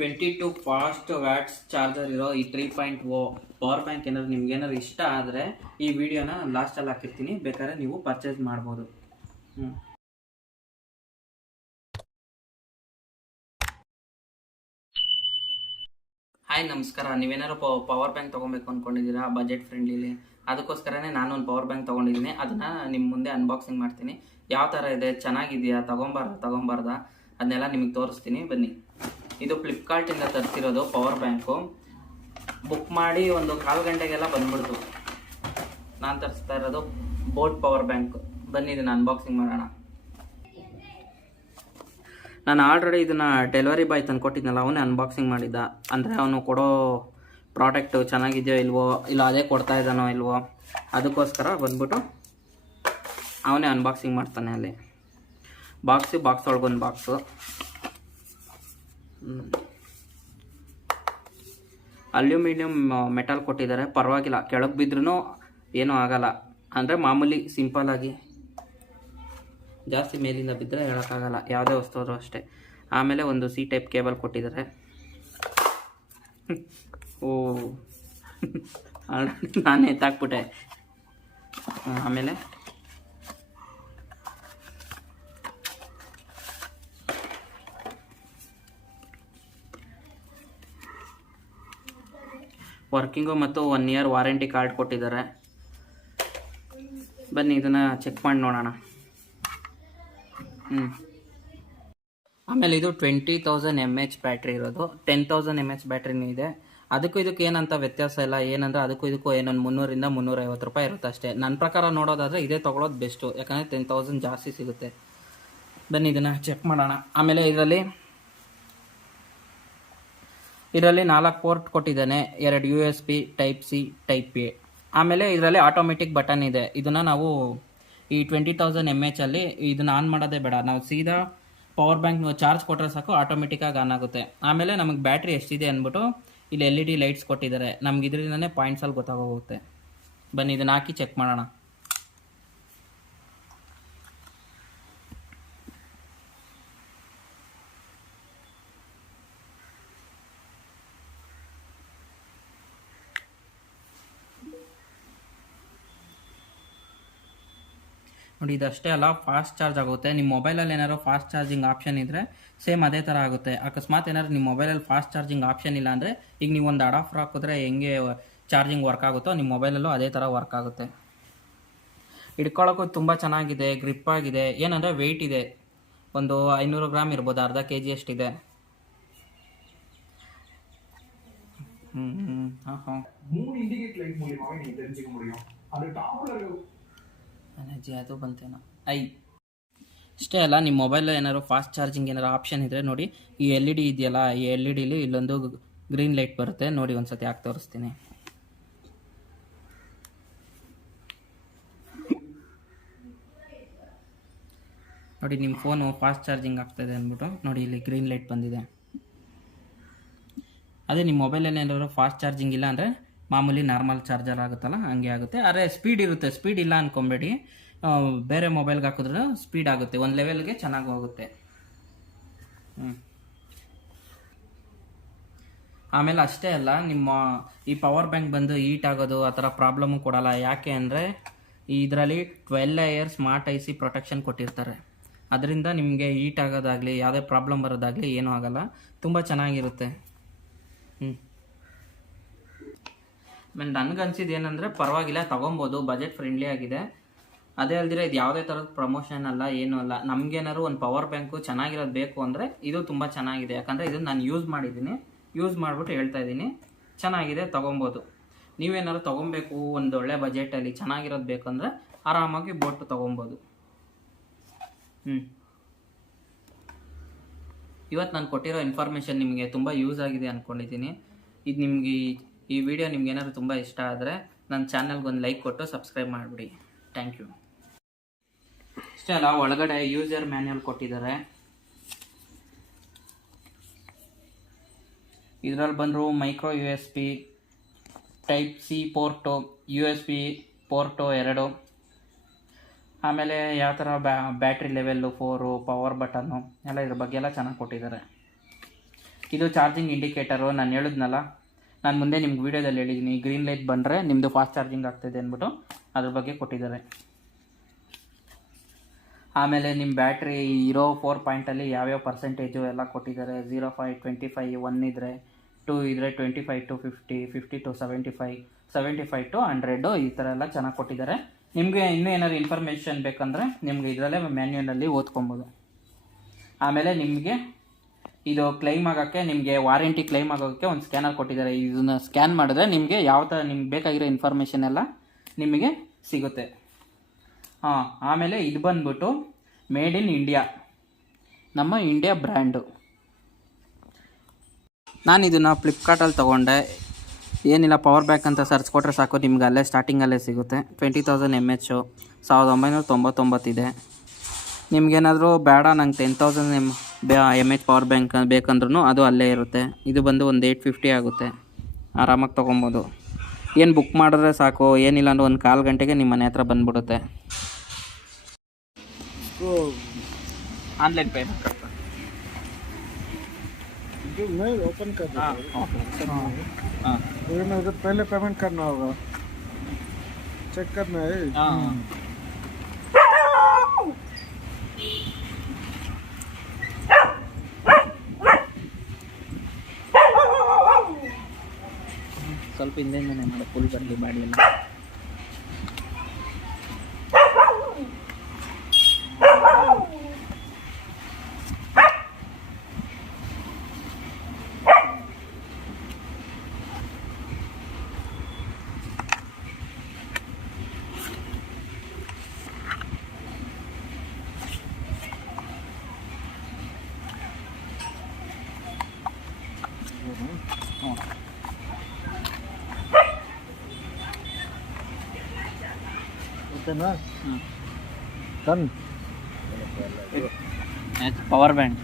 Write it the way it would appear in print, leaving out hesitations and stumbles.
22 fast watts charger ಇರೋ ಈ 3.0 power bank ಏನಾದ್ರು ನಿಮ್ಗೇನಾದ್ರು ಇಷ್ಟ ಆದರೆ ಈ ವಿಡಿಯೋನ ಲಾಸ್ಟಲ್ಲಿ ಹಾಕಿರ್ತೀನಿ, ಬೇಕಾದ್ರೆ ನೀವು ಪರ್ಚೇಸ್ ಮಾಡ್ಬೋದು. ಹಾಯ್ ನಮಸ್ಕಾರ. ನೀವೇನಾದ್ರು ಪವರ್ ಬ್ಯಾಂಕ್ ತೊಗೊಬೇಕು ಅಂದ್ಕೊಂಡಿದ್ದೀರಾ ಬಜೆಟ್ ಫ್ರೆಂಡ್ಲಿಲಿ, ಅದಕ್ಕೋಸ್ಕರನೇ ನಾನು ಒಂದು ಪವರ್ ಬ್ಯಾಂಕ್ ತೊಗೊಂಡಿದ್ದೀನಿ. ಅದನ್ನು ನಿಮ್ಮ ಮುಂದೆ ಅನ್ಬಾಕ್ಸಿಂಗ್ ಮಾಡ್ತೀನಿ. ಯಾವ ಥರ ಇದೆ, ಚೆನ್ನಾಗಿದೆಯಾ, ತೊಗೊಬಾರ್ದಾ ಅದನ್ನೆಲ್ಲ ನಿಮಗೆ ತೋರಿಸ್ತೀನಿ, ಬನ್ನಿ. ಇದು ಫ್ಲಿಪ್ಕಾರ್ಟಿಂದ ತರಿಸಿರೋದು ಪವರ್ ಬ್ಯಾಂಕು. ಬುಕ್ ಮಾಡಿ ಒಂದು 1/4 ಗಂಟೆಗೆಲ್ಲ ಬಂದ್ಬಿಡ್ತು. ನಾನು ತರಿಸ್ತಾ ಇರೋದು ಬೋಟ್ ಪವರ್ ಬ್ಯಾಂಕ್. ಬನ್ನಿ ಇದನ್ನು ಅನ್ಬಾಕ್ಸಿಂಗ್ ಮಾಡೋಣ. ನಾನು ಆಲ್ರೆಡಿ ಇದನ್ನು ಡೆಲಿವರಿ ಬಾಯ್ ತಂದು ಕೊಟ್ಟಿದ್ನಲ್ಲ, ಅವನೇ ಅನ್ಬಾಕ್ಸಿಂಗ್ ಮಾಡಿದ್ದ. ಅಂದರೆ ಅವನು ಕೊಡೋ ಪ್ರಾಡಕ್ಟು ಚೆನ್ನಾಗಿದೆಯೋ ಇಲ್ವೋ, ಇಲ್ಲ ಅದೇ ಕೊಡ್ತಾ ಇದ್ದಾನೋ ಇಲ್ವೋ, ಅದಕ್ಕೋಸ್ಕರ ಬಂದ್ಬಿಟ್ಟು ಅವನೇ ಅನ್ಬಾಕ್ಸಿಂಗ್ ಮಾಡ್ತಾನೆ. ಅಲ್ಲಿ ಬಾಕ್ಸ್ ಒಳಗೊಂದು ಬಾಕ್ಸು, ಅಲ್ಯೂಮಿನಿಯಂ ಮೆಟಲ್ ಕೊಟ್ಟಿದ್ದಾರೆ. ಪರವಾಗಿಲ್ಲ, ಕೆಳಗೆ ಬಿದ್ರೂ ಏನೂ ಆಗಲ್ಲ. ಅಂದರೆ ಮಾಮೂಲಿ ಸಿಂಪಲ್ಲಾಗಿ, ಜಾಸ್ತಿ ಮೇಲಿಂದ ಬಿದ್ದರೆ ಹೇಳೋಕ್ಕಾಗಲ್ಲ, ಯಾವುದೇ ವಸ್ತು ಆದರೂ ಅಷ್ಟೇ. ಆಮೇಲೆ ಒಂದು ಸಿ ಟೈಪ್ ಕೇಬಲ್ ಕೊಟ್ಟಿದ್ದಾರೆ. ಓ ನಾನೇ ಎತ್ತಾಕ್ಬಿಟ್ಟೆ. ಆಮೇಲೆ ವರ್ಕಿಂಗು ಮತ್ತು 1 ಇಯರ್ ವಾರಂಟಿ ಕಾರ್ಡ್ ಕೊಟ್ಟಿದ್ದಾರೆ. ಬನ್ನಿ ಇದನ್ನು ಚೆಕ್ ಮಾಡಿ ನೋಡೋಣ. ಆಮೇಲೆ ಇದು 20,000 mAh ಬ್ಯಾಟ್ರಿ ಇರೋದು. 10,000 mAh ಬ್ಯಾಟ್ರಿನೂ ಇದೆ. ಅದಕ್ಕೂ ಇದಕ್ಕೆ ಏನಂತ ವ್ಯತ್ಯಾಸ ಇಲ್ಲ. ಏನಂದರೆ ಅದಕ್ಕೂ ಇದಕ್ಕೂ ಏನೊಂದು 300 ಇಂದ 350 ರೂಪಾಯಿ ಇರುತ್ತೆ ಅಷ್ಟೇ. ನನ್ನ ಪ್ರಕಾರ ನೋಡೋದಾದರೆ ಇದೇ ತೊಗೊಳೋದು ಬೆಸ್ಟು, ಯಾಕಂದರೆ 10,000 ಜಾಸ್ತಿ ಸಿಗುತ್ತೆ. ಬನ್ನಿ ಇದನ್ನು ಚೆಕ್ ಮಾಡೋಣ. ಆಮೇಲೆ ಇದರಲ್ಲಿ 4 ಪೋರ್ಟ್ ಕೊಟ್ಟಿದ್ದಾನೆ, 2 USB, type C, type A. ಆಮೇಲೆ ಇದರಲ್ಲಿ ಆಟೋಮೆಟಿಕ್ ಬಟನ್ ಇದೆ. ಇದನ್ನು ನಾವು ಈ 20,000 mAh ಅಲ್ಲಿ ಇದನ್ನು ಆನ್ ಮಾಡೋದೇ ಬೇಡ, ನಾವು ಸೀದಾ ಪವರ್ ಬ್ಯಾಂಕ್ ಚಾರ್ಜ್ ಕೊಟ್ಟರೆ ಸಾಕು, ಆಟೋಮೆಟಿಕ್ಕಾಗಿ ಆನ್ ಆಗುತ್ತೆ. ಆಮೇಲೆ ನಮಗೆ ಬ್ಯಾಟ್ರಿ ಎಷ್ಟಿದೆ ಅಂದ್ಬಿಟ್ಟು ಇಲ್ಲಿ LED ಲೈಟ್ಸ್ ಕೊಟ್ಟಿದ್ದಾರೆ. ನಮ್ಗೆ ಇದರಿಂದನೇ ಪಾಯಿಂಟ್ಸಲ್ಲಿ ಗೊತ್ತಾಗೋಗುತ್ತೆ. ಬನ್ನಿ ಇದನ್ನು ಹಾಕಿ ಚೆಕ್ ಮಾಡೋಣ. ನೋಡಿ, ಇದಷ್ಟೇ ಅಲ್ಲ, ಫಾಸ್ಟ್ ಚಾರ್ಜ್ ಆಗುತ್ತೆ. ನಿಮ್ಮ ಮೊಬೈಲಲ್ಲಿ ಏನಾದ್ರು ಫಾಸ್ಟ್ ಚಾರ್ಜಿಂಗ್ ಆಪ್ಷನ್ ಇದ್ದರೆ ಸೇಮ್ ಅದೇ ಥರ ಆಗುತ್ತೆ. ಅಕಸ್ಮಾತ್ ಏನಾದ್ರು ನಿಮ್ಮ ಮೊಬೈಲಲ್ಲಿ ಫಾಸ್ಟ್ ಚಾರ್ಜಿಂಗ್ ಆಪ್ಷನ್ ಇಲ್ಲ ಅಂದರೆ, ಈಗ ನೀವು ಒಂದು ಅಡಾಪ್ಟರ್ ಹಾಕಿದ್ರೆ ಹೆಂಗೆ ಚಾರ್ಜಿಂಗ್ ವರ್ಕ್ ಆಗುತ್ತೋ ನಿಮ್ಮ ಮೊಬೈಲಲ್ಲೂ ಅದೇ ಥರ ವರ್ಕ್ ಆಗುತ್ತೆ. ಹಿಡ್ಕೊಳ್ಳೋಕ್ಕೂ ತುಂಬ ಚೆನ್ನಾಗಿದೆ, ಗ್ರಿಪ್ ಆಗಿದೆ. ಏನಂದರೆ ವೆಯ್ಟ್ ಇದೆ, ಒಂದು 500 ಗ್ರಾಮ್ ಇರ್ಬೋದು, ಅರ್ಧ kg ಅಷ್ಟಿದೆ. ಎನರ್ಜಿ ಅದು ಬಂತೇನೋ. ಅಷ್ಟೇ ಅಲ್ಲ, ನಿಮ್ಮ ಮೊಬೈಲ್ ಏನಾದ್ರು ಫಾಸ್ಟ್ ಚಾರ್ಜಿಂಗ್ ಏನಾದ್ರು ಆಪ್ಷನ್ ಇದ್ದರೆ ನೋಡಿ, ಈ LED ಇದೆಯಲ್ಲ, ಈ LEDಲಿ ಇಲ್ಲೊಂದು ಗ್ರೀನ್ ಲೈಟ್ ಬರುತ್ತೆ. ನೋಡಿ ಒಂದ್ಸತಿ ಹಾಕಿ ತೋರಿಸ್ತೀನಿ. ನೋಡಿ, ನಿಮ್ಮ ಫೋನು ಫಾಸ್ಟ್ ಚಾರ್ಜಿಂಗ್ ಆಗ್ತಾಯಿದೆ ಅಂದ್ಬಿಟ್ಟು ನೋಡಿ ಇಲ್ಲಿ ಗ್ರೀನ್ ಲೈಟ್ ಬಂದಿದೆ. ಅದೇ ನಿಮ್ಮ ಮೊಬೈಲಲ್ಲಿ ಏನಾದ್ರು ಫಾಸ್ಟ್ ಚಾರ್ಜಿಂಗ್ ಇಲ್ಲ ಅಂದರೆ ಮಾಮೂಲಿ ನಾರ್ಮಲ್ ಚಾರ್ಜರ್ ಆಗುತ್ತಲ್ಲ, ಹಂಗೆ ಆಗುತ್ತೆ. ಆದರೆ ಸ್ಪೀಡ್ ಇರುತ್ತೆ. ಸ್ಪೀಡ್ ಇಲ್ಲ ಅಂದ್ಕೊಬೇಡಿ, ಬೇರೆ ಮೊಬೈಲ್ಗೆ ಹಾಕಿದ್ರೆ ಸ್ಪೀಡ್ ಆಗುತ್ತೆ, ಒಂದು ಲೆವೆಲ್ಗೆ ಚೆನ್ನಾಗಿ ಹೋಗುತ್ತೆ. ಆಮೇಲೆ ಅಷ್ಟೇ ಅಲ್ಲ, ನಿಮ್ಮ ಈ ಪವರ್ ಬ್ಯಾಂಕ್ ಬಂದು ಹೀಟ್ ಆಗೋದು ಆ ಥರ ಪ್ರಾಬ್ಲಮ್ಮು ಕೊಡಲ್ಲ. ಯಾಕೆ ಅಂದರೆ ಇದರಲ್ಲಿ 12 ಲೇಯರ್ ಸ್ಮಾರ್ಟ್ IC ಪ್ರೊಟೆಕ್ಷನ್ ಕೊಟ್ಟಿರ್ತಾರೆ. ಅದರಿಂದ ನಿಮಗೆ ಹೀಟ್ ಆಗೋದಾಗಲಿ ಯಾವುದೇ ಪ್ರಾಬ್ಲಮ್ ಬರೋದಾಗಲಿ ಏನೂ ಆಗೋಲ್ಲ. ತುಂಬ ಚೆನ್ನಾಗಿರುತ್ತೆ. ಆಮೇಲೆ ನನಗನ್ಸಿದ್ದು ಏನಂದರೆ ಪರವಾಗಿಲ್ಲ, ತೊಗೊಬೋದು, ಬಜೆಟ್ ಫ್ರೆಂಡ್ಲಿ ಆಗಿದೆ. ಅದೇ ಅಲ್ದಿರ ಇದು ಯಾವುದೇ ಥರದ ಪ್ರಮೋಷನ್ ಅಲ್ಲ, ಏನೂ ಅಲ್ಲ. ನಮಗೇನಾದ್ರು ಒಂದು ಪವರ್ ಬ್ಯಾಂಕು ಚೆನ್ನಾಗಿರೋದು ಬೇಕು ಅಂದರೆ ಇದು ತುಂಬ ಚೆನ್ನಾಗಿದೆ. ಯಾಕಂದರೆ ಇದನ್ನು ನಾನು ಯೂಸ್ ಮಾಡಿದ್ದೀನಿ, ಯೂಸ್ ಮಾಡಿಬಿಟ್ಟು ಹೇಳ್ತಾ ಇದ್ದೀನಿ, ಚೆನ್ನಾಗಿದೆ, ತೊಗೊಬೋದು. ನೀವೇನಾದ್ರು ತೊಗೊಬೇಕು, ಒಂದು ಒಳ್ಳೆ ಬಜೆಟಲ್ಲಿ ಚೆನ್ನಾಗಿರೋದು ಬೇಕಂದರೆ ಆರಾಮಾಗಿ ಬೋಟ್ ತೊಗೊಬೋದು. ಇವತ್ತು ನಾನು ಕೊಟ್ಟಿರೋ ಇನ್ಫಾರ್ಮೇಷನ್ ನಿಮಗೆ ತುಂಬ ಯೂಸ್ ಆಗಿದೆ ಅಂದ್ಕೊಂಡಿದ್ದೀನಿ. ಇದು ನಿಮಗೆ ಈ ವಿಡಿಯೋ ನಿಮ್ಗೆ ಏನಾದ್ರು ತುಂಬ ಇಷ್ಟ ಆದರೆ ನನ್ನ ಚಾನಲ್ಗೆ ಒಂದು ಲೈಕ್ ಕೊಟ್ಟು ಸಬ್ಸ್ಕ್ರೈಬ್ ಮಾಡಿಬಿಡಿ. Thank you. ಅಷ್ಟೇ ಅಲ್ಲ, ಒಳಗಡೆ ಯೂಸರ್ ಮ್ಯಾನ್ಯಲ್ ಕೊಟ್ಟಿದ್ದಾರೆ. ಇದರಲ್ಲಿ ಬಂದರು micro USB, type C port, USB port 2, ಆಮೇಲೆ ಯಾವ ಥರ ಬ್ಯಾಟ್ರಿ ಲೆವೆಲ್ಲು 4, ಪವರ್ ಬಟನ್ನು ಎಲ್ಲ ಇದ್ರ ಬಗ್ಗೆ ಎಲ್ಲ ಚೆನ್ನಾಗಿ ಕೊಟ್ಟಿದ್ದಾರೆ. ಇದು ಚಾರ್ಜಿಂಗ್ ಇಂಡಿಕೇಟರು. ನಾನು ಹೇಳಿದ್ನಲ್ಲ, ನಾನು ಮುಂದೆ ನಿಮ್ಗೆ ವೀಡಿಯೋದಲ್ಲಿ ಹೇಳಿದ್ದೀನಿ, ಗ್ರೀನ್ ಲೈಟ್ ಬಂದರೆ ನಿಮ್ಮದು ಫಾಸ್ಟ್ ಚಾರ್ಜಿಂಗ್ ಆಗ್ತಾಯಿದೆ ಅಂದ್ಬಿಟ್ಟು ಅದ್ರ ಬಗ್ಗೆ ಕೊಟ್ಟಿದ್ದಾರೆ. ಆಮೇಲೆ ನಿಮ್ಮ ಬ್ಯಾಟ್ರಿ ಇರೋ 4 ಪಾಯಿಂಟಲ್ಲಿ ಯಾವ್ಯಾವ ಪರ್ಸೆಂಟೇಜು ಎಲ್ಲ ಕೊಟ್ಟಿದ್ದಾರೆ. 0, 5, 25, 1 ಇದ್ದರೆ, 2 ಇದ್ದರೆ 25 to 50, 50 to 75, 75 to 100 ಈ ಥರ ಎಲ್ಲ ಚೆನ್ನಾಗಿ ಕೊಟ್ಟಿದ್ದಾರೆ. ನಿಮಗೆ ಇನ್ನೂ ಏನಾದ್ರು ಇನ್ಫಾರ್ಮೇಷನ್ ಬೇಕಂದರೆ ನಿಮ್ಗೆ ಇದರಲ್ಲೇ ಮ್ಯಾನ್ಯುವಲಲ್ಲಿ ಓದ್ಕೊಬೋದು. ಆಮೇಲೆ ನಿಮಗೆ ಇದು ಕ್ಲೈಮ್ ಆಗೋಕ್ಕೆ, ನಿಮಗೆ ವಾರಂಟಿ ಕ್ಲೈಮ್ ಆಗೋಕ್ಕೆ ಒಂದು ಸ್ಕ್ಯಾನರ್ ಕೊಟ್ಟಿದ್ದಾರೆ. ಇದನ್ನು ಸ್ಕ್ಯಾನ್ ಮಾಡಿದ್ರೆ ನಿಮಗೆ ಯಾವ ಥರ ನಿಮ್ಗೆ ಬೇಕಾಗಿರೋ ಇನ್ಫಾರ್ಮೇಷನ್ ಎಲ್ಲ ನಿಮಗೆ ಸಿಗುತ್ತೆ. ಆಮೇಲೆ ಇದು ಬಂದ್ಬಿಟ್ಟು ಮೇಡ್ ಇನ್ ಇಂಡಿಯಾ, ನಮ್ಮ ಇಂಡಿಯಾ ಬ್ರ್ಯಾಂಡು. ನಾನು ಇದನ್ನು ಫ್ಲಿಪ್ಕಾರ್ಟಲ್ಲಿ ತೊಗೊಂಡೆ. ಏನಿಲ್ಲ, ಪವರ್ ಬ್ಯಾಂಕ್ ಅಂತ ಸರ್ಚ್ ಕೊಟ್ಟರೆ ಸಾಕು, ನಿಮ್ಗೆ ಅಲ್ಲೇ ಸ್ಟಾರ್ಟಿಂಗಲ್ಲೇ ಸಿಗುತ್ತೆ. 20,000 mAh, 1999 ಇದೆ. ನಿಮಗೇನಾದರೂ ಬೇಡ, ನಂಗೆ 10,000 mAh ಪವರ್ ಬ್ಯಾಂಕ್ ಬೇಕಂದ್ರೂ ಅದು ಅಲ್ಲೇ ಇರುತ್ತೆ. ಇದು ಬಂದು ಒಂದು 850 ಆಗುತ್ತೆ, ಆರಾಮಾಗಿ ತೊಗೊಬೋದು. ಏನು ಬುಕ್ ಮಾಡಿದ್ರೆ ಸಾಕು, ಏನಿಲ್ಲ ಅಂದ್ರೆ 1/4 ಗಂಟೆಗೆ ನಿಮ್ಮ ಮನೆ ಹತ್ರ ಬಂದುಬಿಡುತ್ತೆ. ಆನ್ಲೈನ್ ಪೇಮೆಂಟ್ नहीं ओपन कर दो। हाँ, तो पहले पेमेंट करना होगा, चेक करना है। ಸ್ವಲ್ಪ ಹಿಂದೆನೇ ಮಾಡಿ ಫುಲ್ ಬರಲಿ ಬಾಡಿ ಎಲ್ಲ. ओके ना, डन। Power bank